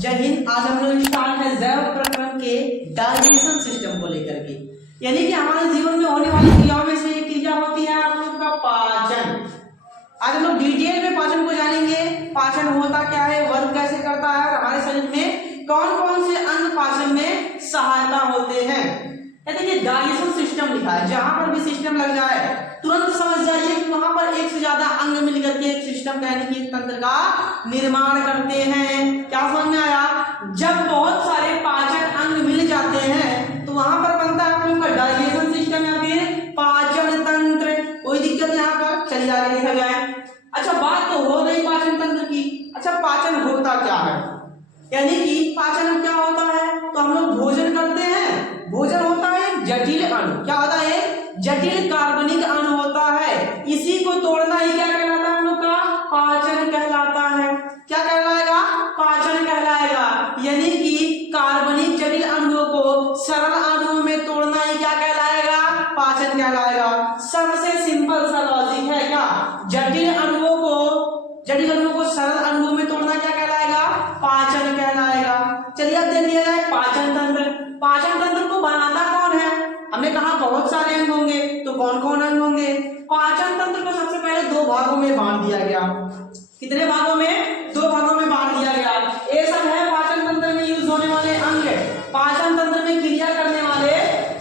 जय हिंद। आज हम लोग स्टार्ट है जैव प्रकरण के डाइजेशन सिस्टम को लेकर के, यानी कि हमारे जीवन में होने वाली क्रियाओं में से एक क्रिया होती है आप लोग का पाचन। आज हम लोग डिटेल में पाचन को जानेंगे। पाचन होता क्या है, वर्क कैसे करता है और हमारे शरीर में कौन कौन से अंग पाचन में सहायता होते हैं। देखिए डाइजेशन सिस्टम लिखा है, जहां पर भी सिस्टम लग जाए तुरंत समझ जाइए कि वहां पर एक से ज्यादा अंग मिलकर के एक सिस्टम यानी कि एक तंत्र का निर्माण करते हैं। क्या समझ में आया? जब बहुत सारे पाचन अंग मिल जाते हैं तो वहां पर बनता है आप लोग का डाइजेशन सिस्टम या फिर पाचन तंत्र। कोई दिक्कत यहाँ पर? चलिए आगे देखा जाए। अच्छा, बात तो हो गई पाचन तंत्र की। अच्छा, पाचन होता क्या है, यानी कि पाचन क्या होता है? तो हम लोग भोजन करते हैं, भोजन होता है जटिल अणु। क्या होता है? जटिल कार्बनिक अणु होता है। इसी को तोड़ना ही क्या कहलाता है हम लोग का? पाचन कहलाता है। क्या कहलाएगा? पाचन कहलाएगा। यानी कि कार्बनिक जटिल अणुओं को सरल अणुओं में तोड़ना ही क्या कहलाएगा? पाचन कहलाएगा। सबसे सिंपल सा लॉजिक है क्या? जटिल अणुओं को सरल अणुओं में तोड़ना क्या कहलाएगा? पाचन कहलाएगा। चलिए अब देख लिया जाए पाचन तंत्र। पाचन तंत्र को बनाता कौन है? हमने कहा बहुत सारे अंग होंगे, तो कौन कौन अंग होंगे? पाचन तंत्र को सबसे पहले दो भागों में बांट दिया गया। कितने भागों में? दो भागों में बांट दिया गया। ये सब है पाचन तंत्र में यूज होने वाले अंग, पाचन तंत्र में क्रिया करने वाले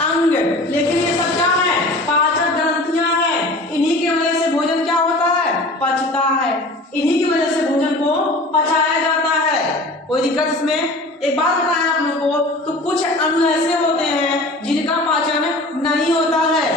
अंग। लेकिन ये सब क्या है? पाचन ग्रंथियां हैं। इन्हीं की वजह से भोजन क्या होता है? पचता है। इन्हीं की वजह से भोजन को पचाया जाता है। कोई दिक्कत इसमें? एक बात बताएं आप लोगों को, तो कुछ अणु ऐसे होते हैं जिनका पाचन नहीं होता है।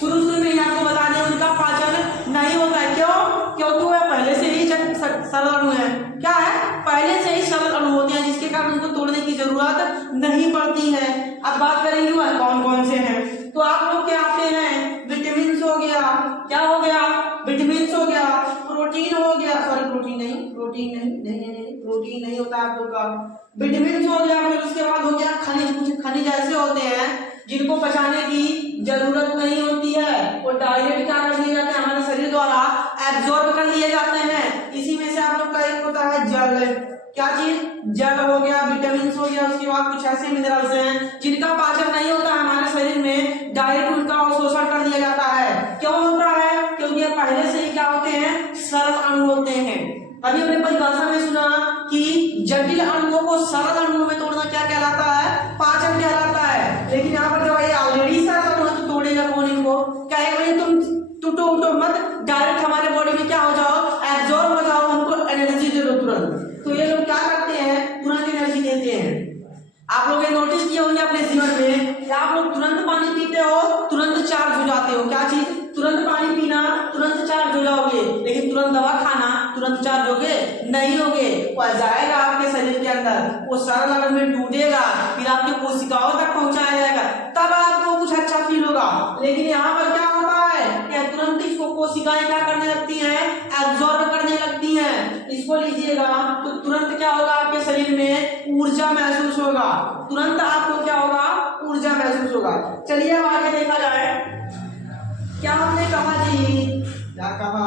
शुरू में आपको बता दें उनका पाचन नहीं होता है। क्यों? क्योंकि वह पहले से ही सरल अणु है। क्या है? पहले से ही सरल अणु होते हैं, जिसके कारण उनको तोड़ने की जरूरत नहीं पड़ती है। अब बात करेंगे वह कौन कौन से हैं। तो आप लोग क्या आते हैं? विटामिन हो गया, क्या हो गया? विटामिन हो गया, प्रोटीन हो गया, सॉरी प्रोटीन नहीं होता आप लोग का। विटामिन हो गया, फिर उसके बाद हो गया खनिज। कुछ खनिज ऐसे होते हैं जिनको पचाने की जरूरत नहीं होती है, वो डायरेक्ट क्या कर लिए जाते हैं? हमारे शरीर द्वारा एब्जॉर्ब कर लिए जाते हैं। इसी में से आप लोग का एक होता है जल। क्या चीज? जल हो गया, विटामिन हो गया। उसके बाद कुछ ऐसे मिनरल्स हैं जिनका पाचन नहीं होता है हमारे शरीर में, डायरेक्ट उनका अवशोषण कर दिया जाता है। क्यों होता है? क्योंकि ये पहले से ही क्या होते हैं? सरल अणु होते हैं। अभी हमने परिभाषा में सुना कि जटिल अणुओं को सरल अणुओं में तोड़ना क्या कहलाता है? पाचन कहलाता है। लेकिन यहाँ पर जब ये ऑलरेडी सरल अणु है तो तोड़ेगा कौन इनको? कहेगा भाई तुम टूटो उठो मत, डायरेक्ट हमारे बॉडी में क्या हो जाओ? एब्जॉर्ब हो जाओ, हमको एनर्जी दे दो तुरंत। तो ये लोग क्या करते हैं? तुरंत एनर्जी देते हैं। आप लोग ये नोटिस किए होंगे अपने जीवन में कि आप लोग तुरंत पानी पीते हो, तुरंत चार्ज हो जाते हो। क्या चीज? तुरंत पानी पीना, तुरंत चार्ज हो जाओगे। लेकिन तुरंत दवा खाना, तुरंत चार्ज होगे नहीं होगे। वो जाएगा आपके शरीर के अंदर, वो सरल अणु में टूटेगा, फिर आपके कोशिकाओं तक पहुंचाया जाएगा, तब आपको कुछ अच्छा फील होगा। लेकिन यहाँ पर क्या होता है कि तुरंत इसको कोशिकाएं क्या करने लगती हैं? एब्जॉर्ब करने लगती हैं। इसको लीजिएगा तो तुरंत क्या होगा? आपके शरीर में ऊर्जा महसूस होगा। तुरंत आपको क्या होगा? ऊर्जा महसूस होगा। चलिए अब आगे देखा जाए। क्या हमने कहा जी? क्या कहा?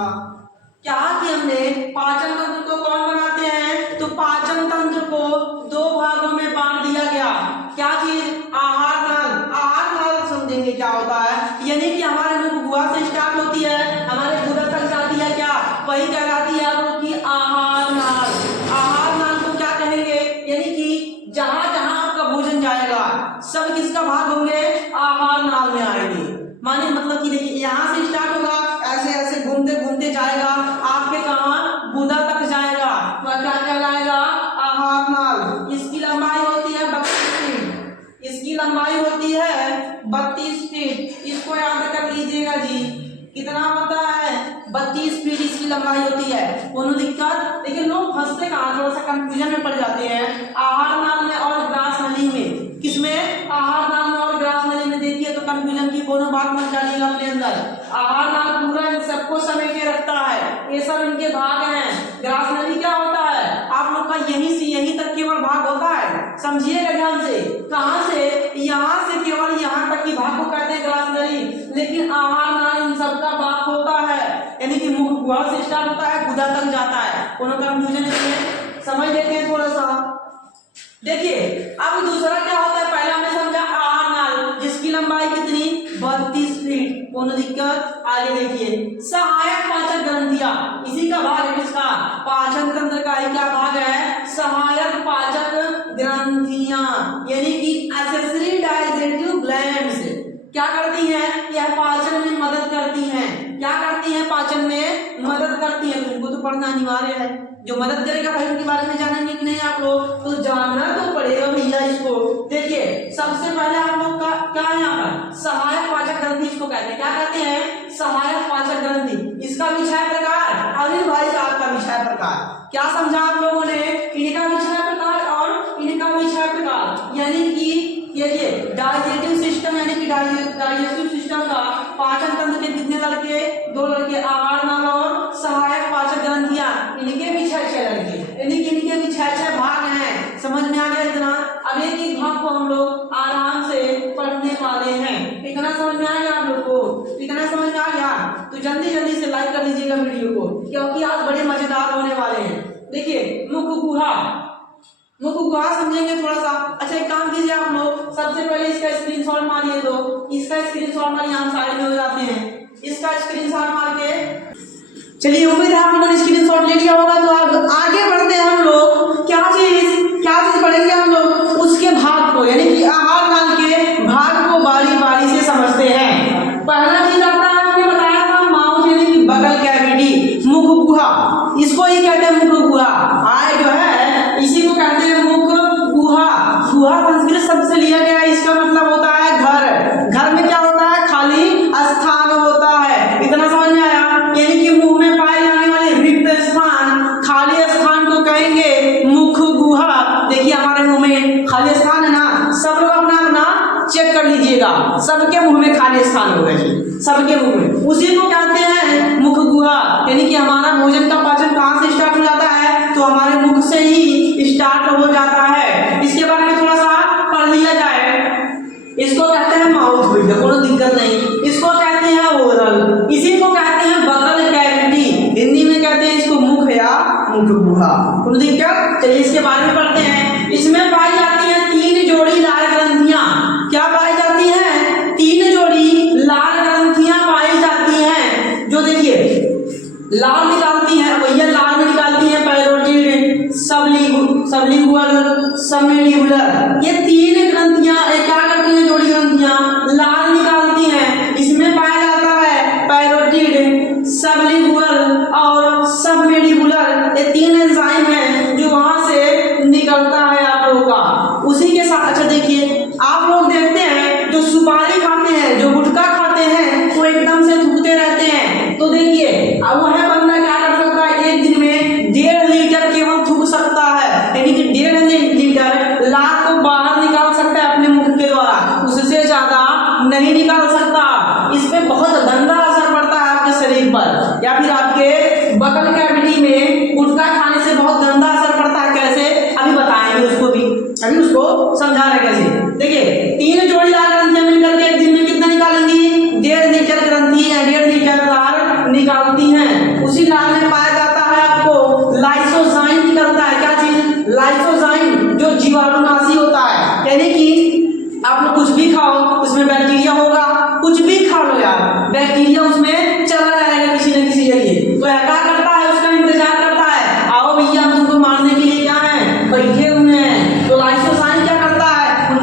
क्या कि हमने पाचन तंत्र को कौन बनाते हैं? तो पाचन तंत्र को दो भागों में बांट दिया गया। क्या चीज? आहार नाल। आहार नाल समझेंगे क्या होता है? यानी कि हमारे मुख गुहा से स्टार्ट होती है, हमारे गुदा तक जाती है, क्या वही कहलाती है आप लोग की आहार नाल। आहार नाल को क्या कहेंगे? यानी कि जहां जहां आपका भोजन जाएगा सब किसका भाग होंगे? आहार नाल में आएंगे। माने मतलब कि देखिए यहाँ से स्टार्ट होगा, ऐसे ऐसे घूमते घूमते जाएगा, आपके कहाँ? गुदा तक जाएगा। तो क्या कहलाएगा? आहार नाल। इसकी लंबाई होती है 32 फीट। इसकी लंबाई होती है 32 फीट। इसको याद कर लीजिएगा जी। कितना होता है? 32 फीट इसकी लंबाई होती है। कोनो दिक्कत? लेकिन लोग फंसते कहाँ? थोड़ा सा कंफ्यूजन में पड़ जाते हैं आहार नाल में और ग्रास नली में। किसमें? आहार नाल में और ग्रास नली में। देखिए तो कंफ्यूजन की कोनो बात मत डालिएगा अपने अंदर। आहार नाल पूरा इन सबको समेट के रखता है, ये सब इनके भाग हैं। ग्रास नली क्या होता है? आप लोग का यहीं से यहीं तक केवल भाग होता है, समझिएगा ध्यान से। कहां से? यहाँ से केवल यहाँ तक की भाग को कहते हैं ग्रास नली। लेकिन आहार नाल इन सबका भाग होता है, यानी कि मुख गुहा से स्टार्ट होता है, गुदा तक जाता है। कोनो कंफ्यूजन नहीं है, समझ लेते हैं थोड़ा सा। देखिए अब दूसरा क्या होता है, पहला हमने समझा आहार नाल जिसकी लंबाई कितनी 32 फीट, कोनो दिक्कत। आगे देखिए सहायक पाचक ग्रंथियां, इसी का भाग है किसका, पाचन तंत्र का ही क्या भाग है, सहायक पाचक ग्रंथियां, यानी कि एक्सेसरी डाइजेस्टिव ग्लैंड्स क्या करती हैं, यह पाचन में मदद करती हैं। क्या करती हैं, पाचन में मदद करती हैं। तुमको तो पढ़ना अनिवार्य है, जो मदद करेगा भाई उनके बारे में जानेंगे कि नहीं आप लोग, तो जानना तो पड़ेगा भैया इसको। देखिए सबसे पहले आप लोग का क्या है यहाँ पर, सहायक पाचक ग्रंथि इसको कहते हैं। क्या कहते हैं, सहायक पाचक ग्रंथि। इसका विषय प्रकार, अनिल भाई साहब का विषय प्रकार क्या समझा आप लोगों ने, इनका विषय प्रकार और इनका विषय प्रकार, यानी कि ये डाइजेस्टिव सिस्टम, यानी कि डाइजेस्टिव सिस्टम का पाचन तंत्र के कितने लड़के, 2 लड़के, आहार नाल और सहायक पाचक ग्रंथियां, इनके भी 6 लड़के, यानी कि इनके भी 6 भाग हैं। समझ में आ गया इतना। अब एक एक भाग को हम लोग आराम से पढ़ने वाले हैं। इतना समझ में आ गया आप लोग को, इतना समझ में आ गया तो जल्दी जल्दी से लाइक कर दीजिएगा वीडियो को, क्योंकि आज बड़े मजेदार होने वाले हैं। देखिए मुख गुहा, मुख गुहा समझेंगे थोड़ा सा। अच्छा एक काम कीजिए आप लोग, सबसे पहले इसका स्क्रीनशॉट मारिए, तो इसका स्क्रीनशॉट मारिए, हम साइड में हो जाते हैं। इसका स्क्रीनशॉट मार के चलिए, उम्मीद है आप लोगों ने स्क्रीनशॉट ले लिया होगा। तो अब आगे बढ़ते हैं हम लोग, क्या चीज पढ़ेंगे हम लोग, उसके भाग को, यानी कि आहार नाल के भाग को बारी बारी से समझते हैं। पहला चीज आता है, आपने बताया था माउथ, यानी कि बगल कैविटी, मुख गुहा, इसको ही कहते हैं मुख गुहा। आय जो है इसी को कहते हैं मुख गुहा। गुहा संस्कृत शब्द से लिया गया है, इसका मतलब होता है घर। घर में क्या होता है, खाली स्थान होता है। इतना समझ में आया, यानी कि मुंह में पाए जाने वाले रिक्त स्थान, खाली स्थान को कहेंगे मुख गुहा। देखिए हमारे मुंह में खाली स्थान है ना, सब लोग अपना अपना चेक कर लीजिएगा, सबके मुंह में खाली स्थान होगा जी, सबके मुंह में, उसी को कहते हैं मुख गुहा। यानी कि हमारा भोजन का पाचन कहाँ से स्टार्ट हो जाता है, तो हमारे मुख से ही स्टार्ट हो जाता है। इसके बारे में थोड़ा सा पढ़ लिया जाए। इसको कहते हैं माउथ, कोई दिक्कत नहीं। इसको कहते हैं ओरल, इसी को कहते हैं बगल कैविटी, हिंदी में कहते हैं इसको मुख या मुख गुहा, कोई दिक्कत। चलिए इसके बारे में पढ़ते हैं। इसमें पाई जाती है 3 जोड़ी लाल ग्रंथियां। क्या पाई जाती है, 3 जोड़ी लाल ग्रंथियां पाई जाती हैं, जो देखिए लाल निकालती है, भैया लाल में निकालती है पैरोटिड, सबलिंगुअल, सबमेंडिबुलर। ये 3 ग्रंथियां क्या करती हैं, जोड़ी ग्रंथियां लाल निकालती हैं। इसमें पाया जाता है पैरोटिड, सबलिंगुअल और सबमेंडिबुलर। ये 3 एंजाइम हैं जो वहां से निकलता है आप लोगों का। उसी के साथ अच्छा देखिए, आप लोग देखते हैं जो सुपारी खाते हैं, जो गुटखा खाते हैं, वो एकदम से थूकते रहते हैं। तो देखिए अब वह बंदा क्या कर सकता है, एक दिन में 1.5 लीटर केवल थूक सकता है, यानी कि 1.5 लीटर लार को बाहर निकाल सकता है अपने मुख के द्वारा, उससे ज्यादा नहीं निकाल सकता। इस पे बहुत गंदा असर पड़ता है आपके शरीर पर, या फिर आपके बगल कैविटी में गुटखा खाने से बहुत गंदा असर पड़ता है। कैसे, अभी बताएंगे उसको भी, अभी उसको समझा रहे कैसे। देखिए 3 जोड़ी लाल ग्रंथियां मिलकर के एक दिन में कितना निकालेंगी, 1.5 लीटर ग्रंथि या 1.5 लीटर लार निकालती हैं। उसी लार में पाया जाता है आपको लाइसोजाइम निकलता है। क्या चीज, लाइसोजाइम, जो जीवाणुनाशी होता है। यानी कि आप लोग कुछ भी खाओ उसमें बैक्टीरिया होगा, कुछ भी खा लो यार, बैक्टीरिया उसमें चला जाएगा किसी न किसी जरिए। तो क्या करता है, उसका इंतजार करता है, आओ भैया हम तुमको मारने के लिए क्या है बैठे हुए हैं। तो लाइसोजाइम क्या करता है,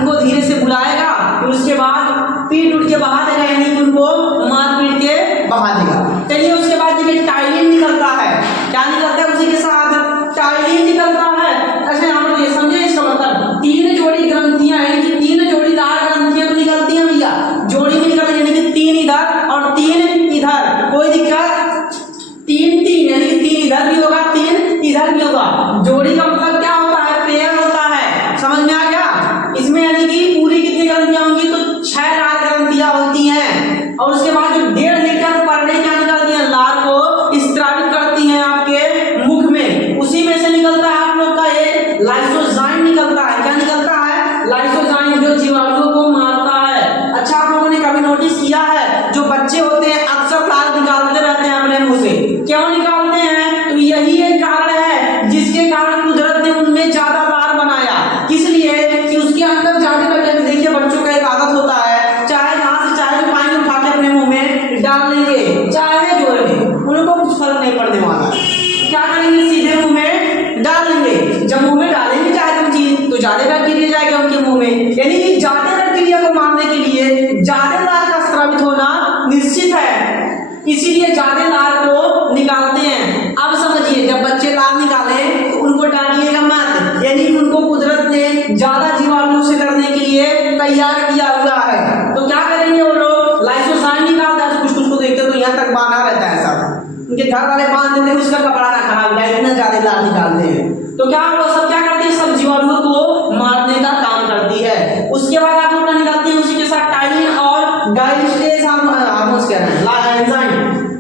घर वाले बांध देते हैं, उसका कपड़ा ना खराब हो जाए, इतना ज्यादा लाल निकालते हैं। तो क्या वो सब क्या करती है, सब जीवाणुओं को मारने का काम करती है। उसके बाद आप लोग निकालती है उसी के साथ टाइलिन और डाइस्टेज, हार्मोन्स कह रहे हैं एंजाइम,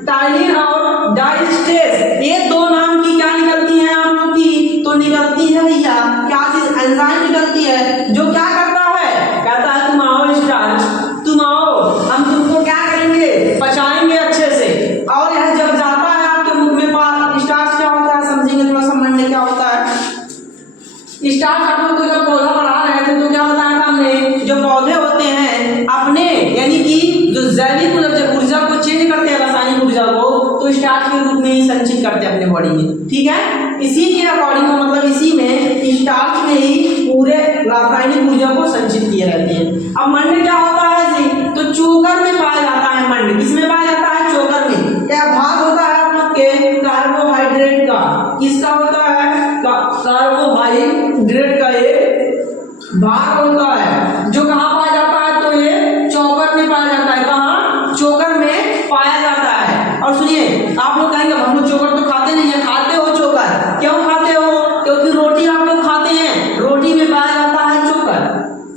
टाइलिन और डाइस्टेज, ये दो नाम की क्या निकलती है आप लोग की, तो निकलती है भैया क्या चीज, एंजाइम निकलती है, जो क्या करता है, कहता है तुम आओ स्टार्च, तुम आओ, हम तुमको क्या करेंगे, पचाएंगे अच्छे से। और यह जब जाता है आपके मुख में, स्टार्च क्या होता है समझेंगे थोड़ा सा मन में, क्या होता है स्टार्च। आप लोग को जब पौधा बढ़ा रहे थे तो क्या होता है, सामने जो पौधे होते हैं अपने यानी कि जो जैविक ऊर्जा को चेंज करते हैं, रासायनिक ऊर्जा को, तो स्टार्च के रूप में ही संचित करते हैं अपने बॉडी में, ठीक है। इसी के अकॉर्डिंग मतलब इसी में स्टार्च में ही पूरे रासायनिक ऊर्जा को संचित किए रहते हैं। अब मंड क्या होता है जी, तो चोकर में पाया जाता है मंड, किसमें पाया जाता है, चोकर में। क्या भाग होता है आप लोग के कार्बोहाइड्रेट का, किसका होता है, कार्बोहाइड्रेट का एक भाग होता है, जो कहाँ पाया जाता है, तो ये चोकर में पाया जाता है, कहाँ, चोकर में पाया जाता है। और सुनिए आप लोग कहेंगे हम लोग चोकर तो खाते नहीं है, खाते हो चोकर, क्यों खाते हो, क्योंकि रोटी आप लोग खाते हैं, रोटी में पाया जाता है चोकर।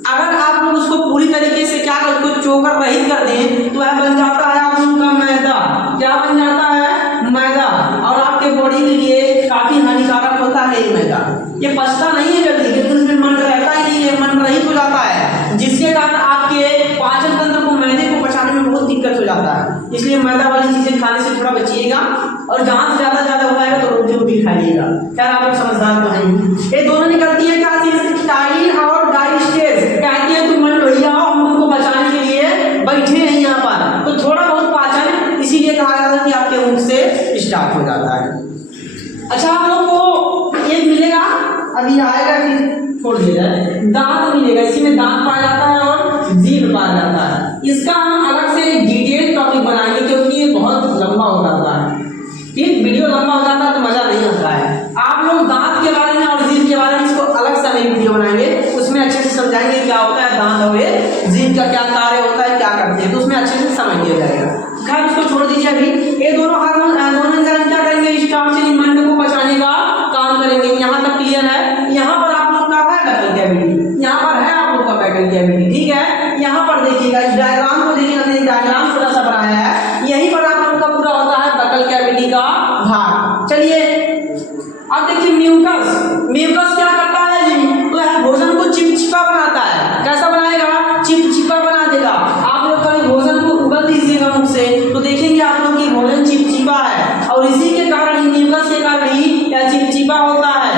अगर आप लोग उसको पूरी तरीके से क्या कर, उसको चोकर रहित कर दें तो वह बन जाता है आप लोग का मैदा, क्या बन जाता है, मैदा। और आपके बॉडी के लिए काफी हानिकारक होता है ये मैदा, ये पचता नहीं है जल्दी, क्योंकि उसमें मन रहता ही नहीं है, मन रहित हो जाता है, जिसके कारण आपके पाचन तंत्र को मैदे को पचाने में बहुत दिक्कत हो जाता है। इसलिए मैदा वाली चीजें खाने से थोड़ा बचिएगा, और जहां से ज्यादा हो पाएगा तो रोटी रोटी खाइएगा। क्या आप लोग समझदार तो हैं। ये दोनों निकलती है क्या चीज, टाइलिन और डाइस्टेज, कहती है तुम मन भैया हम तुमको बचाने के लिए बैठे हैं यहाँ पर, तो थोड़ा बहुत पाचन इसीलिए कहा जाता है कि आपके मुंह से स्टार्ट हो जाता है। अच्छा आप लोग को एक मिलेगा, अभी आएगा फिर छोड़ दिया जाए, दांत मिलेगा, इसी में दांत पाया जाता है और जीभ पाया जाता है। इसका हम अलग से डिटेल टॉपिक बनाएंगे, क्योंकि ये बहुत लंबा हो जाता है, ठीक, वीडियो लंबा हो जाता है तो मजा नहीं आता है। आप लोग दांत के बारे में और जीभ के बारे में इसको अलग से एक वीडियो बनाएंगे, उसमें अच्छे से समझाएंगे क्या होता है दांत और जीभ का क्या कार्य होता है, क्या करते हैं, तो उसमें अच्छे से समझ लिया जाएगा। खैर उसको छोड़ दीजिए अभी। ये दोनों हार्मोन क्या करेंगे, स्टार्च मंड को बचाने का काम करेंगे। यहाँ तक क्लियर है। यहाँ पर आप लोग का है बैकल कैविटी, यहाँ पर है आप लोग का बैकल कैविटी, ठीक है। यहाँ पर देखिएगा, इस डायग्राम को देखिएगा, मैंने डायग्राम थोड़ा सा बनाया है, यहीं पर आप लोग का पूरा होता है बैकल कैविटी का भाग। चलिए अब देखिए म्यूकस, म्यूकस क्या करता है जी, तो यह भोजन को चिपचिपा बनाता है। कैसा बनाएगा, चिपचिपा बना देगा। आप लोग कभी भोजन को उगल दीजिएगा मुख से तो देखेंगे आप लोग की भोजन चिपचिपा है, और इसी के कारण ही म्यूकस के कारण ही यह चिपचिपा होता है।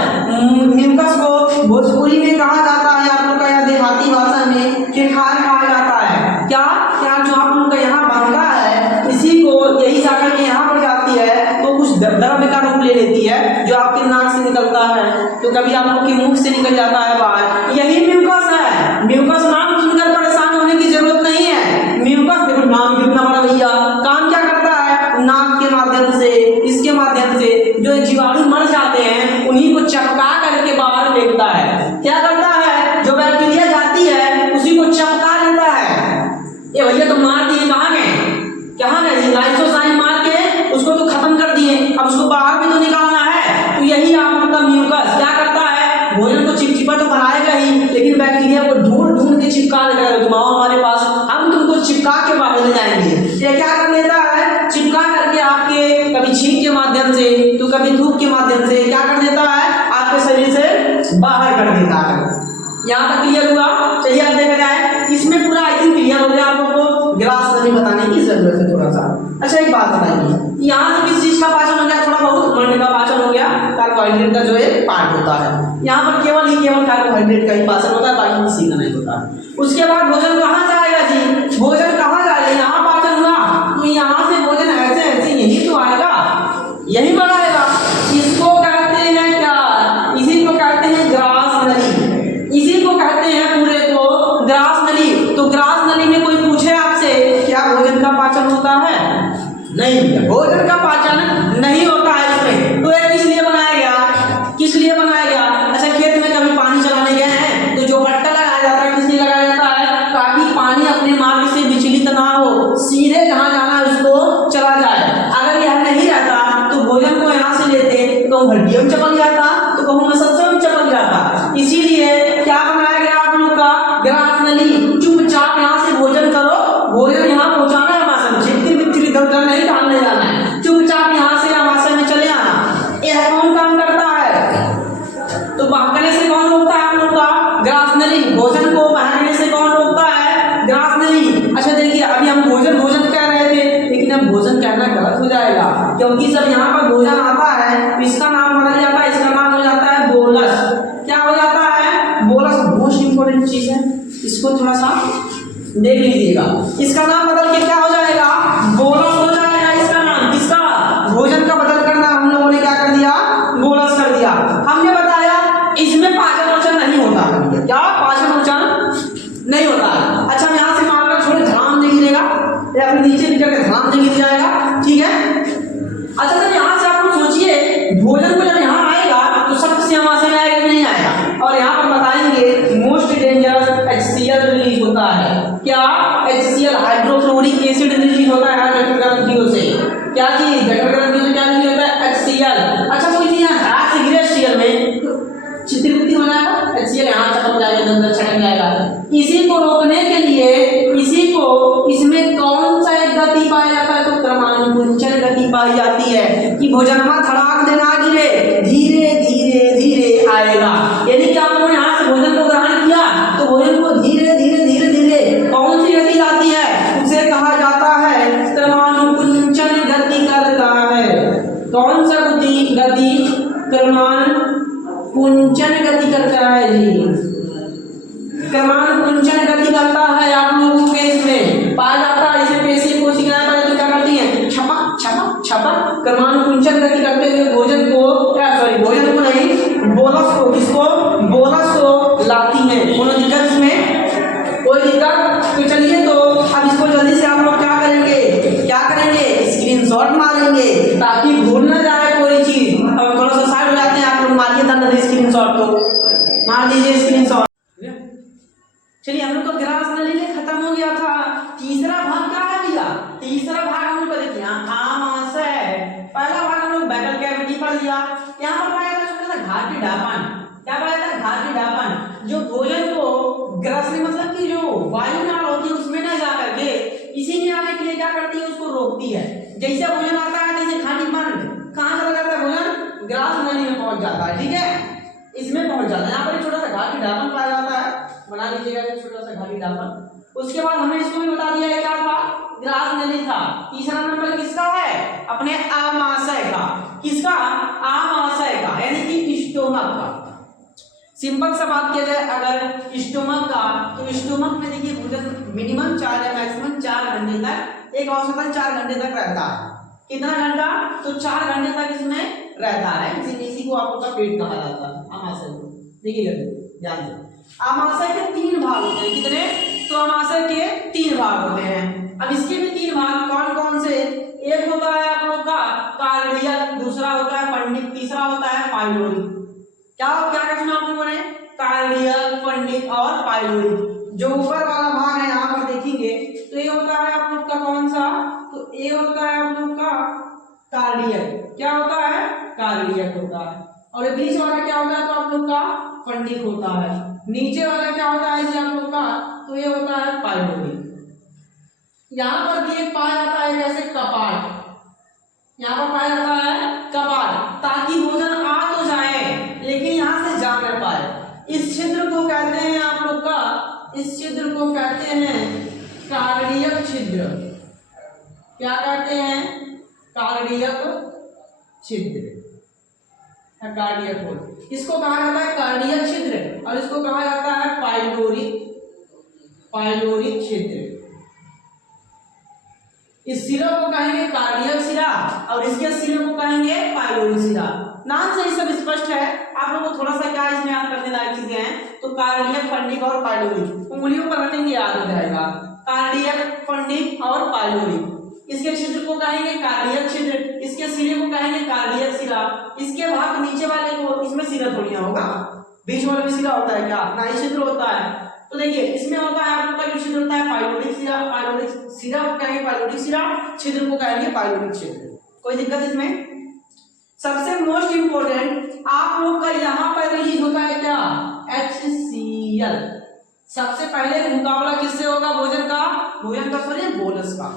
म्यूकस को भोजपुरी में कहा जाता है आप लोग का, या देहाती भाषा में खिरखार कहा जाता है। क्या क्या जो आप लोग का यहाँ बनता है, इसी को यही जाकर के यहाँ पर जाती है तो कुछ द्रव्य का रूप ले लेती है, जो आपके नाक से निकलता है तो कभी आप लोग के मुख से निकल जाता है बाहर, यही म्यूकस है। म्यूकस नाम सुनकर परेशान होने की जरूरत नहीं है। म्यूकस देखो नाम कितना बड़ा भैया, काम क्या करता है, नाक के माध्यम से, इसके माध्यम से जो जीवाणु मर जाते हैं उन्हीं को चपका करके बाहर फेंकता है। क्या करता है, जो बैक्टीरिया जाती है उसी को चपका लेता है। ये भैया तो मार दिए, कहाँ गए, लाइसोजाइम मार के उसको तो खत्म कर दिए, अब उसको बाहर भी तो निकालना है। तो यही आप लोग का म्यूकस क्या करता है, भोजन को चिपचिपा तो बनाएगा ही, लेकिन बैक्टीरिया को ढूंढ के चिपका लेगा। तुम आओ हमारे पास, हम तुमको चिपका के बाहर ले जाएंगे। ये क्या कर लेता है, चिपका करके आपके कभी छींक के माध्यम से तो कभी धूप के माध्यम से क्या कर देता है, आपके शरीर से बाहर कर देता है। यहाँ तक क्लियर हुआ। चलिए अब देखा जाए, इसमें पूरा आई थिंक क्लियर हो गया। आप लोगों को ग्रास नहीं बताने की जरूरत है थोड़ा सा। अच्छा एक बात बताइए, यहाँ से किस चीज का पाचन हो गया, थोड़ा बहुत मंड का पाचन हो गया, कार्बोहाइड्रेट का जो है पार्ट होता है। यहाँ पर केवल कार्बोहाइड्रेट का ही पाचन होता है, बाकी किसी का नहीं होता। उसके बाद भोजन कहाँ जाएगा जी, भोजन कहाँ जाएगा, यहाँ पाचन हुआ तो यहाँ से भोजन ऐसे यही तो आएगा, यही बढ़ाएगा। इसको कहते हैं क्या, इसी को कहते हैं ग्रास नली, इसी को कहते हैं पूरे को ग्रास नली। तो ग्रास नली में कोई पूछे आपसे क्या भोजन का पाचन होता है, नहीं, भोजन का पाचन नहीं होता है इसमें। तो ये किस लिए बनाया गया, किस लिए बनाया गया। अच्छा खेत में कभी पानी चलाने गए हैं तो जो बट्टा लगाया जाता है, किस लिए लगाया जाता है, नली, भोजन को बहाने से कौन रोकता है? ग्रास नली। अच्छा देखिए, अभी हम भोजन भोजन कह रहे थे, लेकिन अब भोजन कहना गलत हो जाएगा, क्योंकि जब यहाँ पर भोजन आता है तो इसका नाम बदल जाता है, इसका नाम हो जाता है बोलस। क्या हो जाता है? बोलस। मोस्ट इंपोर्टेंट चीज है, इसको थोड़ा सा देख लीजिएगा। इसका नाम बदल के क्या हो जाएगा? बोलस हो जाएगा इसका नाम। किसका? भोजन का बदल करना हम लोगों ने क्या कर दिया? बोलस कर दिया। हमने बताया इसमें पाचन वचन नहीं होता है। क्या पाचन वचन नहीं होता है? अच्छा, हम यहाँ से मारकर थोड़े धड़ाम नहीं गिरेगा या फिर नीचे निकल के धड़ाम नहीं गिर जाएगा, ठीक है? अच्छा, तो यहाँ से आप लोग सोचिए, भोजन को जब यहाँ आएगा तो सख्त से समास में आएगा कि नहीं आएगा? और यहाँ पर बताएंगे मोस्ट डेंजरस HCl रिलीज होता है। क्या? HCl हाइड्रोक्लोरिक एसिड रिलीज होता है जठर ग्रंथियों से। क्या चीज? जठर ग्रंथियों से क्या रिलीज होता है? HCl। अच्छा, कोई चीज यहाँ हाथ से गिरे HCl में चित्रवृत्ति हो जाएगा, HCl यहाँ चटक जाएगा, अंदर छटक जाएगा। इसी को रोकने के लिए इसमें कौन सा एक गति पाया जाता है? तो क्रमानुकुंचन गति पाई जाती है कि भोजनमा थड़ाक देना गिरे, धीरे धीरे धीरे आएगा। यानी कि आप लोगों ने यहाँ से भोजन को ग्रहण किया तो भोजन को धीरे धीरे धीरे धीरे कौन सी गति आती है? उसे कहा जाता है क्रमानुकुंचन गति करता है। कौन सा गति? क्रमानुकुंचन गति करता है जी, क्रमानुकुंचन गति करता है। आप लोगों के इसमें पाया जाता है, इसे पेशी कोशिकाएं तो क्या करती हैं? छपक छपक छपक क्रमानुकुंचन गति करते हुए भोजन को, भोजन को नहीं, बोलस को, किसको? बोलस को लाती हैं। कोनो दिक्कत इसमें? कोई दिक्कत? तो चलिए, तो अब इसको जल्दी से आप लोग क्या करेंगे? स्क्रीनशॉट मारेंगे ताकि भूल ना जाए कोई चीज। अब थोड़ा सा साइड हो जाते हैं, आप लोग मारिए धन स्क्रीनशॉट को, मार दीजिए स्क्रीनशॉट। चलिए, हम लोग का ग्रास नली खत्म हो गया था। तीसरा भाग क्या है भैया? तीसरा भाग हम लोग देखिए आमाशय। पहला भाग हम लोग बैटल कैविटी पढ़ लिया। यहाँ पर पाया था छोटा सा घाटी ढापन। क्या पाया था? घाटी ढापन। जो भोजन को ग्रसनी मतलब कि जो वायु नाल होती है उसमें न जा करके इसी में आने के लिए क्या करती है? उसको रोकती है। जैसे भोजन आता है जैसे घाटी बंद, कहाँ चला जाता है भोजन? ग्रास नली में पहुंच जाता है, ठीक है? इसमें पहुंच जाता है। यहाँ पर छोटा सा घाटी ढापन पाया जाता है, बना लीजिएगा छोटा सा घाटी ढापन। उसके बाद हमने इसको भी बता दिया है क्या था? ग्रास नली था। तीसरा नंबर किसका है? अपने आमाशय का। किसका? आमाशय का, यानी कि स्टोमक का। सिंपल सा बात किया जाए अगर स्टोमक का, तो स्टोमक में देखिए भोजन मिनिमम 4 या मैक्सिमम 4 घंटे तक, एक औसतन 4 घंटे तक रहता है। कितना घंटा? तो 4 घंटे तक इसमें रहता है। इसी को आपका पेट कहा जाता है, आमाशय को। देखिए ध्यान से, आमाशय के 3 भाग होते हैं। कितने? तो आमाशय के 3 भाग होते हैं। अब इसके भी 3 भाग कौन कौन से? एक होता है आप लोग का कार्डियक, दूसरा होता है फंडिक, तीसरा होता है पाइलोरिक। क्या क्या सुना आप लोगों ने? कार्डियक, फंडिक और पाइलोरिक। जो ऊपर वाला भाग है यहाँ पर देखेंगे तो ये होता है आप लोग का कौन सा? तो ये होता है आप लोग का कार्डियक। क्या होता है? कार्डियक होता है। और ये बीच वाला क्या होता है? तो आप लोग का फंडिक होता है। नीचे वाला क्या होता है आप लोग का? तो ये होता है पाइलोरिक। यहाँ पर भी एक पाया जाता है जैसे कपाट, यहाँ पर पाया जाता है कपाट, ताकि भोजन आ तो जाए लेकिन यहाँ से जा न पाए। इस छिद्र को कहते हैं आप लोग का, इस छिद्र को कहते हैं कार्डियक छिद्र। क्या कहते हैं? कार्डियक छिद्र, कार्डियक होल। इसको कहा जाता है कार्डियक छिद्र और इसको कहा जाता है पाइलोरिक छिद्र। इस सिरा को कहेंगे कार्डियक सिरा और इसके सिरे को कहेंगे पाइलोरिक सिरा। नाम से ही सब स्पष्ट है। आप लोगों को थोड़ा सा क्या इसमें याद करने लायक चीजें हैं, तो कार्डियक, फंडिक और पाइलोरिक उंगलियों पर रखेंगे, याद हो जाएगा। कार्डियक, फंडिक और पाइलोरिक। इसके छिद्र को कहेंगे कार्डियक छिद्र, इसके सिरे को कहेंगे कार्डियक सिरा। इसके भाग नीचे वाले को, इसमें सिरा थोड़ी ना होगा, बीच वाले में सिरा होता है क्या? ना ही छिद्र होता है। तो देखिए इसमें होता है आप लोग का जो छिद्र होता है पाइलोरिक सिरा, पाइलोरिक सिरा को कहेंगे पाइलोरिक सिरा, छिद्र को कहेंगे पाइलोरिक छिद्र। कोई दिक्कत इसमें? सबसे मोस्ट इंपोर्टेंट आप लोग का यहाँ पर रिलीज होता है क्या? HCl। सबसे पहले मुकाबला किससे होगा? भोजन का सॉरी बोलस का।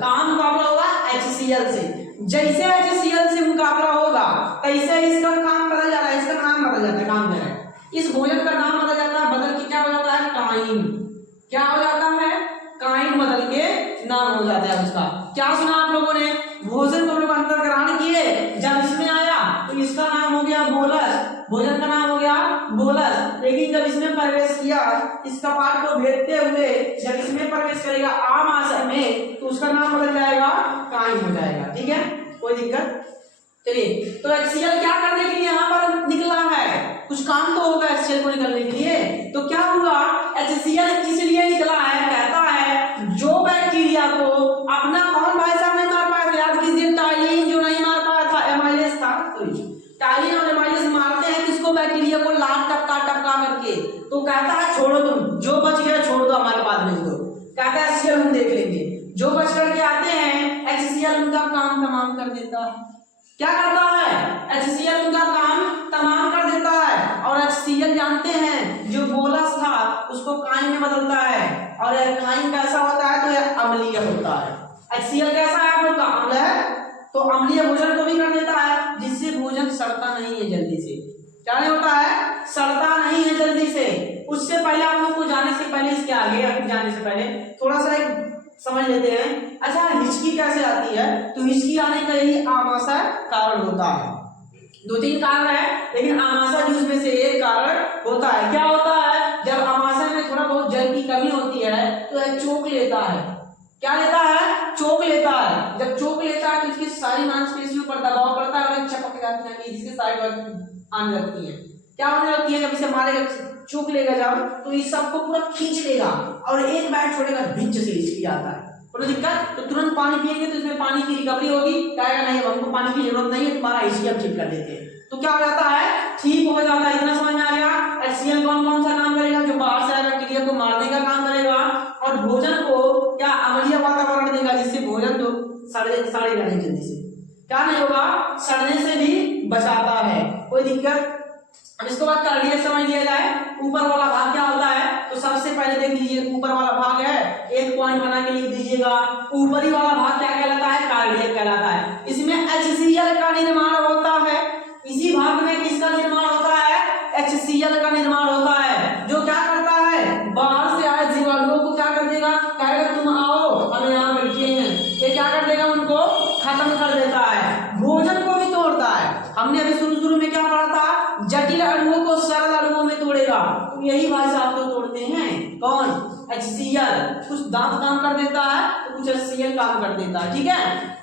कहाँ मुकाबला होगा? HCl से। जैसे HCl से मुकाबला होगा तैसे इसका काम बदल जाता है, इसका नाम बदल जाता है। काम क्या है? इस भोजन का नाम बदल जाता है, बदल के क्या हो जाता है, काइन। क्या हो जाता है, काइन बदल के नाम हो जाता है उसका। क्या सुना आप लोगों ने, भोजन को हम लोग अंतर ग्रहण किए, जब इसमें आया तो इसका नाम हो गया बोलस, भोजन का नाम हो गया बोलस। लेकिन जब इसमें प्रवेश किया, इस कपाट को भेदते हुए जब इसमें प्रवेश करेगा आमाशय में, तो उसका नाम बदल जाएगा, काइन हो जाएगा। ठीक है, कोई दिक्कत। चलिए, तो HCl क्या करने के लिए यहाँ पर निकला है, कुछ काम तो होगा HCl को निकलने के लिए। तो क्या हुआ, HCl इसलिए निकला है, कहता है जो बैक्टीरिया को अपना कौन भाई साहब नहीं मार पाया था, याद कीजिए, टाइलिन जो नहीं मार पाया था, एमाइलेज था। टाइलिन और एमाइलेज मारते हैं किसको, बैक्टीरिया को, लाल टपका टपका करके। तो कहता है छोड़ो तुम, जो बच गया छोड़ दो, हमारे पास भेज दो। कहता है HCl हम देख लेंगे। जो बच करके आते हैं HCl उनका काम तमाम कर देता है। क्या करता है, HCl उनका काम तमाम कर देता है। और HCl जानते हैं जो बोलस था उसको काइन में बदलता है, और काइन कैसा होता है, तो यह अम्लीय होता है। HCl कैसा है आप लोग का, अम्ल है, तो अम्लीय भोजन को भी कर देता है, जिससे भोजन सड़ता नहीं है जल्दी से। क्या नहीं होता है, सड़ता नहीं है जल्दी से। उससे पहले आप लोग को जाने से पहले, इसके आगे जाने से पहले थोड़ा सा एक समझ लेते हैं। अच्छा, हिचकी कैसे आती है, तो हिचकी आने का यही आमाशय कारण होता है। 2-3 कारण है, लेकिन आमाशय जूस में से एक कारण होता है। क्या होता है, जब आमाशय में थोड़ा बहुत जल की कमी होती है तो यह चोक लेता है। क्या लेता है, चोक लेता है। जब चोक लेता है तो इसकी सारी मांसपेशियों पर दबाव पड़ता है और चपक जाती है, जिसके साइड आने लगती है। क्या होने लगती है, जब इसे मारेगा, चूक लेगा जब, तो इस सबको पूरा खींच लेगा और एक बैट छोड़ेगा, भिंच से हिचकी आता है। कोई दिक्कत, तो तुरंत पानी पिएंगे तो इसमें पानी की रिकवरी होगी, कहेगा नहीं हमको पानी की जरूरत नहीं है, तुम्हारा हिचकी अब ठीक कर देते हैं। तो क्या हो जाता है, ठीक हो जाता है। इतना समझ में आ गया। HCl कौन कौन सा काम करेगा, जो बाहर से आए बैक्टीरिया को मारने का काम करेगा, और भोजन को क्या अम्लीय वातावरण देगा, जिससे भोजन तो सड़ेगा नहीं जल्दी से। क्या नहीं होगा, सड़ने से भी बचाता है। कोई दिक्कत। अब इसके बाद कार्डियक समझ लिया जाए। ऊपर वाला भाग क्या होता है, तो सबसे पहले देख लीजिए, ऊपर वाला भाग है, एक पॉइंट बना के लिख दीजिएगा। ऊपरी वाला भाग क्या कहलाता है, कार्डियक कहलाता है। इसमें HCl का निर्माण होता है। इसी भाग में किसका निर्माण होता है, HCl का निर्माण होता है, जो क्या करता है, बाहर से आए जीवाणुओं को क्या कर देगा, कहेगा तुम आओ, हम यहाँ बैठे हैं, ये क्या कर देगा, उनको खत्म कर देता है। भोजन को भी तोड़ता है। हमने अभी शुरू में क्या पढ़ा था, जटिल अणुओं को सरल अणुओं में तोड़ेगा। तो यही भाई साहब तो तोड़ते हैं, कौन, HCl। कुछ दांत काम कर देता है तो कुछ HCl काम कर देता है। ठीक है,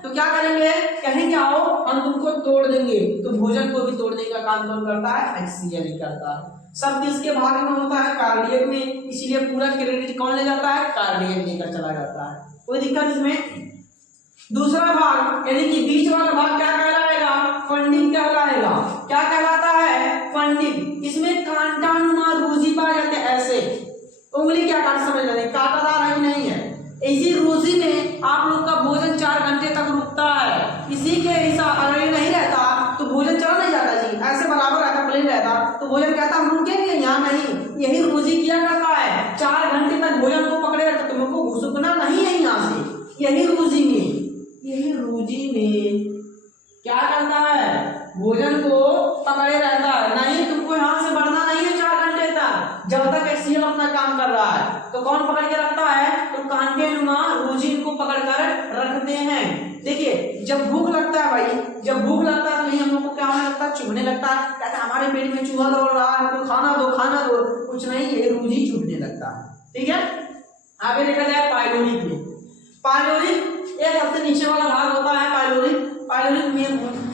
तो क्या करेंगे, कहेंगे आओ हम तुमको तोड़ देंगे, तो भोजन को भी तोड़ने का काम कौन करता है, HCl ही करता है। सब किसके भाग में होता है, कार्डियक में, इसीलिए पूरा क्रेडिट कौन ले जाता है, कार्डियक लेकर चला जाता है। कोई दिक्कत इसमें। दूसरा भाग यानी कि बीच वाला भाग क्या कहलाएगा, फंडिंग कहलाएगा। क्या कहलाता है, फंडिंग। इसमें कांटानुमा रूजी पाए जाते हैं, ऐसे उंगली क्या काट समझ लेते, कांटादार है कि नहीं है। इसी रूजी में आप लोग का भोजन 4 घंटे तक रुकता है। इसी के हिसाब अगर ये नहीं रहता तो भोजन चला नहीं जाता जी, ऐसे बराबर रहता, प्लेन रहता तो भोजन कहता हम रुकेंगे यहाँ नहीं। यही रूजी किया करता है, 4 घंटे तक भोजन को पकड़े रखता, तुमको घुसकना नहीं है यहाँ से। यही रूजी में क्या करता है, भोजन को पकड़े रहता है, नहीं तुमको यहाँ से बढ़ना नहीं है 4 घंटे तक, जब तक HCl अपना काम कर रहा है। तो कौन पकड़ के रखता है, तो कांटेनुमा रूजी इनको पकड़ कर रखते हैं। देखिए जब भूख लगता है भाई, जब भूख लगता है तो नहीं हम लोग को क्या होने लगता है, चुभने लगता है, कहता है हमारे पेट में चूहा दौड़ रहा है, हमको खाना दो, कुछ नहीं, ये रूजी चुभने लगता है। ठीक है, आगे देखा जाए पाइलोरिक में। पाइलोरिक एक सबसे नीचे वाला भाग होता है, पाइलोरिक में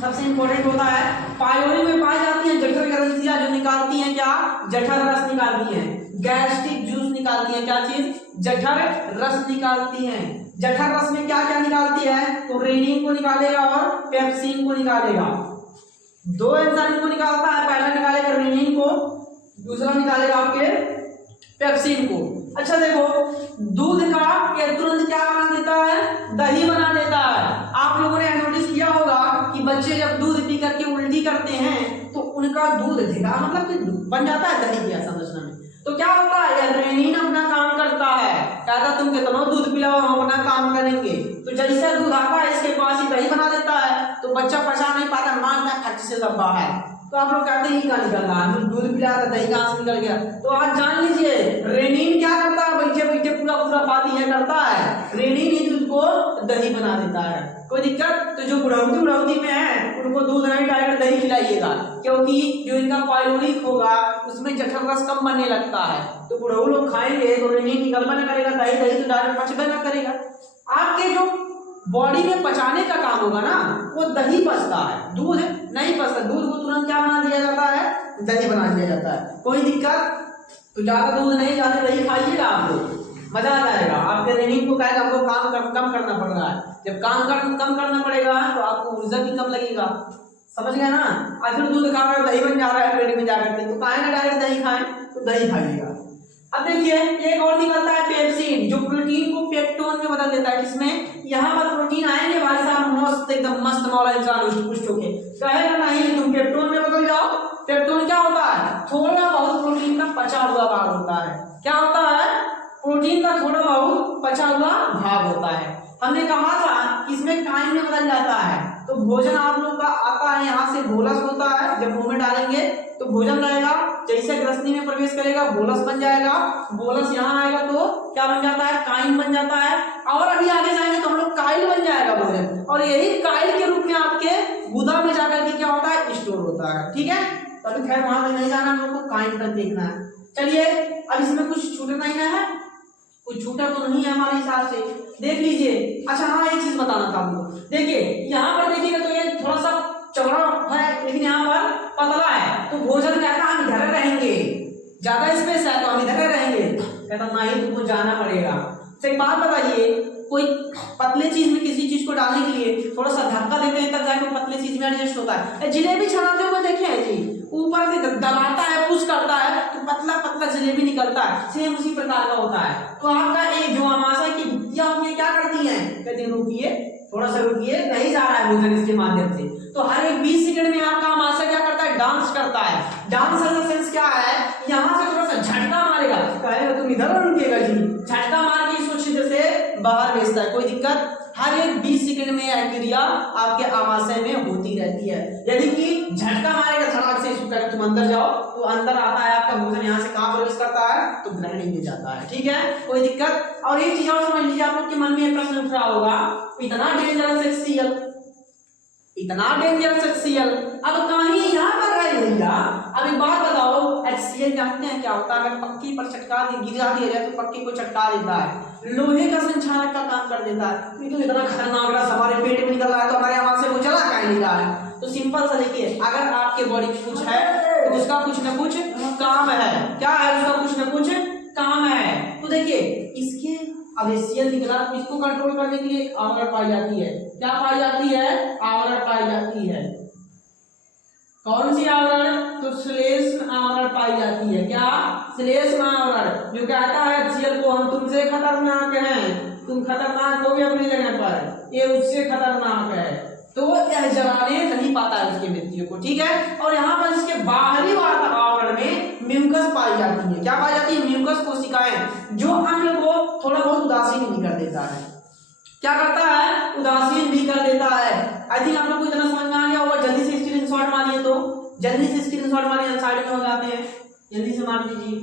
सबसे इंपॉर्टेंट होता है। पाइलोरिक में पाई जाती है जठर ग्रंथियां, जो निकालती हैं क्या, जठर रस निकालती हैं, गैस्ट्रिक जूस निकालती हैं। क्या चीज, जठर रस निकालती हैं। जठर रस में क्या क्या निकालती है, तो रेनिन को निकालेगा और पेप्सिन को निकालेगा। 2 एंजाइम को निकालता है, पहला निकालेगा रेनिन को, दूसरा निकालेगा आपके पेप्सिन को। अच्छा देखो, दूध का ये तुरंत क्या बना देता है, दही बना देता है। आप लोगों ने नोटिस किया होगा कि बच्चे जब दूध पी करके उल्टी करते हैं तो उनका दूध ढेगा, मतलब कि बन जाता है दही की संरचना में। तो क्या होता है, रेनिन अपना काम करता है, कहता तुम कितना दूध पिलाओ हम अपना काम करेंगे। तो जैसे दूध आता है इसके पास ही दही बना देता है, तो बच्चा पचा नहीं पाता, मारता है खच्ची से सब बाहर। तो आप लोग कहते हैं ही कहाँ निकल रहा है, दूध पिलाया था दही कहाँ से निकल गया। तो आज जान लीजिए रेनिन क्या करता है, बैठे बैठे पूरा पूरा बात यह करता है, रेनिन ही दूध को दही बना देता है। कोई दिक्कत? तो जो बुढ़ौती में है उनको दूध नहीं डायरेक्ट दही खिलाइएगा, क्योंकि जो इनका पाइलोरिक होगा उसमें जठर रस कम बनने लगता है। तो बुढ़ऊ लोग खाएंगे तो रेनिन निकलना नहीं करेगा, दही तो डायरेक्ट पचबे ना करेगा। आपके जो बॉडी में पचाने का काम होगा ना वो दही पचता है, दूध नहीं पचता। दूध को तुरंत क्या बना दिया जाता है, दही बना दिया जाता है। कोई दिक्कत? तो ज्यादा दूध नहीं ज्यादा दही खाइएगा, आप लोग मजा आ जाएगा। आपके रेनिन को कहेगा हमको काम कम करना पड़ रहा है, जब कम करना पड़ेगा तो आपको ऊर्जा भी कम लगेगा, समझ गए ना। अगर दूध खा रहे दही बन जा रहा है पेट में जाकर के, तो खाए ना डायरेक्ट दही खाएं, तो दही खाइएगा। अब देखिए एक और निकलता है पेप्सिन, जो प्रोटीन को पेप्टोन में बदल देता है। किसमें? यहाँ पर प्रोटीन आएंगे भाई साहब मस्त एकदम मस्त मौला इंसान पुष्ट होके कहेगा नहीं तुम पेप्टोन में बदल जाओ। पेप्टोन क्या होता है? थोड़ा बहुत प्रोटीन का पचा हुआ भाग होता है। क्या होता है? प्रोटीन का थोड़ा बहुत पचा हुआ भाग होता है। हमने कहा था इसमें काइन में बदल जाता है। तो भोजन आप लोग का आता है यहाँ से बोलस होता है, जब मुंह में डालेंगे तो भोजन रहेगा, जैसे ग्रसनी में प्रवेश करेगा बोलस बन जाएगा, बोलस यहाँ आएगा तो क्या बन जाता है? काइन बन जाता है। और अभी आगे जाएंगे तो हम लोग काइल बन जाएगा भोजन, और यही काइल के रूप में आपके गुदा में जाकर के क्या होता है? स्टोर होता है। ठीक है, तो अभी खैर वहां नहीं जाना, हम लोग को काइन तक देखना है। चलिए अब इसमें कुछ छूटना ही ना है, कुछ छूटा तो नहीं है हमारे हिसाब से, देख लीजिए। अच्छा हाँ एक चीज बताना था आपको, देखिए यहाँ पर देखिएगा तो ये थोड़ा सा चौड़ा है लेकिन यहाँ पर पतला है। तो भोजन कहता हम इधर रहेंगे, ज्यादा स्पेस है तो हम इधर रहेंगे, कहता नहीं तुमको जाना पड़ेगा। तो एक बात बताइए, कोई पतले चीज में किसी चीज को डालने के लिए थोड़ा सा धक्का देते हैं तब जाके पतले चीज में एडजस्ट होता है। जिलेबी छनाते हुए देखे हैं जी, ऊपर से दबाता है पुश करता है तो पतला पतला जलेबी निकलता है, सेम उसी प्रकार का होता है। तो आपका एक जो अमाशय की बुद्धियां होती है क्या करती हैं? कहते हैं रुकिए थोड़ा सा रुकिए, नहीं जा रहा है भोजन इसके माध्यम से। तो हर एक 20 सेकंड में आपका अमाशय क्या करता है? डांस करता है। डांस का सेंस क्या है? यहाँ से थोड़ा सा झटका मारेगा, कहेगा तुम इधर रुकेगा जी, झटका मार के इसको छिद्र से बाहर भेजता है। कोई दिक्कत? हर एक 20 सेकंड में यह क्रिया आपके आमाशय में होती रहती है। यदि कि झटका मारेगा धड़ाक से इसको तुम अंदर जाओ, तो अंदर आता है आपका भोजन, यहाँ से कहाँ प्रवेश करता है? तो ग्रहणी में जाता है। ठीक है, कोई दिक्कत? और एक चीज और समझ लीजिए, आप लोग के मन में प्रश्न उठ रहा होगा, इतना डेंजरस एक्सीएल, इतना डेंजरस एक्सीएल, अब कहीं यहाँ पर रह भैया। अब एक बात बताओ, HCl जानते हैं क्या होता है? अगर पक्की पर चटका गिरा दिया जाए तो पक्की को चटका देता है, लोहे का संचारक का काम कर देता है। तो इतना खतरनाक रस हमारे पेट में निकल रहा है तो हमारे आवाज से वो चला कहीं नहीं रहा है। तो सिंपल सा देखिए, अगर आपके बॉडी में कुछ है तो उसका कुछ न कुछ काम है। क्या है? उसका कुछ न कुछ काम है। तो देखिए इसके अब HCl निकला, इसको कंट्रोल करने के लिए एक आवरण पाई जाती है। क्या पाई जाती है? आवरण पाई जाती है। कौन सी आवरण? तो श्लेष्म आवरण पाई जाती है। क्या? श्लेष्म आवरण, जो कहता है HCl को हम तुमसे खतरनाक हैं, तुम खतरनाक हो भी अपनी जगह पर, ये उससे खतरनाक है। तो यह जलाने नहीं पाता है उसके व्यक्तियों को। ठीक है, और यहाँ पर इसके बाहरी आवरण में म्यूकस पाई जाती है। क्या पाई जाती है? म्यूकस कोशिकाएं, जो अम्ल को थोड़ा बहुत उदासीन भी कर देता है। क्या करता है? उदासीन भी कर देता है। आई थिंक आप लोग को इतना समझ में आ गया होगा। जल्दी से स्क्रीनशॉट मारिए, तो जल्दी से स्क्रीनशॉट मारिए, साइड में हो जाते हैं, जल्दी से मार दीजिए।